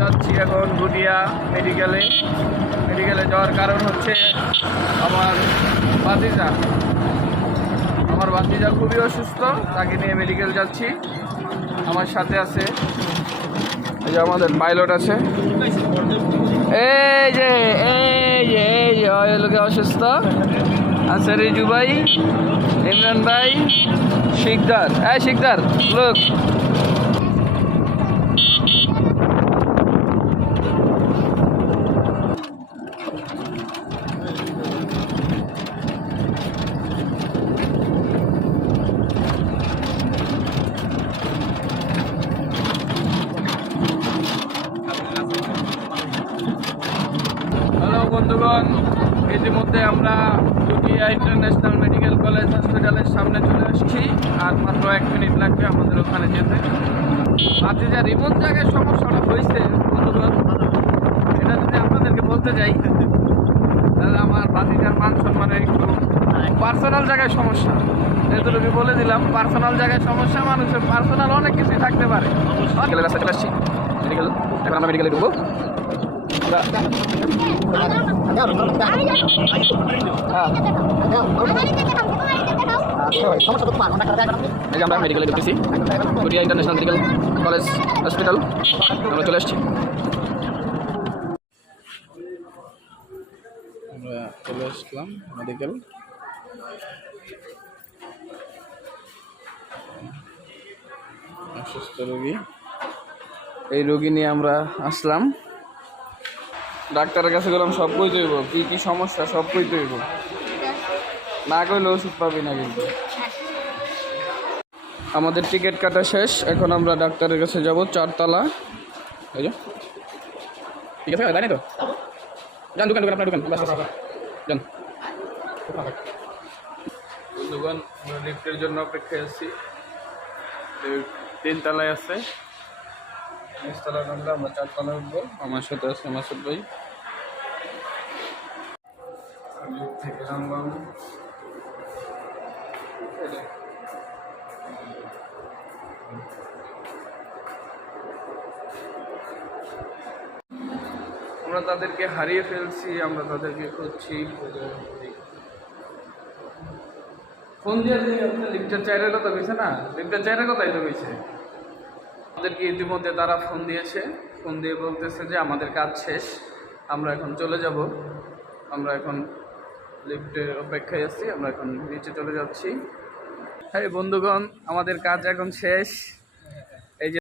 যাচ্ছি এখন গুটিয়া মেডিকেলে যাওয়ার কারণ হচ্ছে আমার ভাতিজা খুবই অসুস্থ, তাকে নিয়ে মেডিকেল যাচ্ছি। আমার সাথে আছে এই যে আমাদের পাইলট আছে, এই যে লোকে অসুস্থ আছে, রিজু ভাই, ইমরান ভাই, শিকদার লোক। বন্ধুগণ, ইতিমধ্যে আমরা গুটিয়া ইন্টারন্যাশনাল মেডিকেল কলেজ হসপিটালের সামনে চলে আসছি। আর মাত্র 1 মিনিট লাগবে আমাদের ওখানে যেতে। ভাতিজার এমন জায়গায় সমস্যাটা হয়েছে বন্ধুগণ, এটা যদি আপনাদেরকে বলতে যাই তাহলে আমার ভাতিজার মান সম্মানের একটু পার্সোনাল জায়গায় সমস্যা। যেহেতু বলে দিলাম পার্সোনাল জায়গায় সমস্যা, মানুষের পার্সোনাল অনেক কিছুই থাকতে পারে। রাস্তায় চলে আসছি মেডিকেল, এখন আমরা মেডিকেলে ঢুকবো। আমরা মেডিকেলে ঢুকেছি, গুটিয়া ইন্টারন্যাশনাল মেডিকেল কলেজ হসপিটাল, আমরা চলে আসছি। আমরা চলে আসলাম মেডিকেল। অসুস্থ রোগী, এই রোগী নিয়ে আমরা আসলাম। ডাক্তারের কাছে গেলাম, সব কইতে হইব, কি সমস্যা সব কইতে হইব, না কইলে ওষুধ পাবি না। কিন্তু আমাদের টিকিট কাটা শেষ, এখন আমরা ডাক্তারের কাছে যাব 4 তলা। এই যে ঠিক আছে, জানি তো যান, দোকান আপনার দোকান যান। বন্ধুগণ, আমরা লিফটের জন্য অপেক্ষায় আছি। 3 তলায় আছে, 5 তলায় নামলে আমরা 4 তলায় উঠবো। আমার সাথে আছে মাসুদ ভাই। থেকে নামলাম, আমরা তাদেরকে হারিয়ে ফেলছি, আমরা তাদেরকে খুঁজছি। ফোন দিয়ে লিফটের চাইরের কথা কইছে না, লিফটের চাইরের কথাই তো কইছে। আমাদেরকে ইতিমধ্যে তারা ফোন দিয়ে বলতেছে যে আমাদের কাজ শেষ, আমরা এখন চলে যাব। আমরা এখন লিফটের অপেক্ষায় আছি, আমরা এখন নিচে চলে যাচ্ছি। হ্যাঁ বন্ধুগণ, আমাদের কাজ এখন শেষ।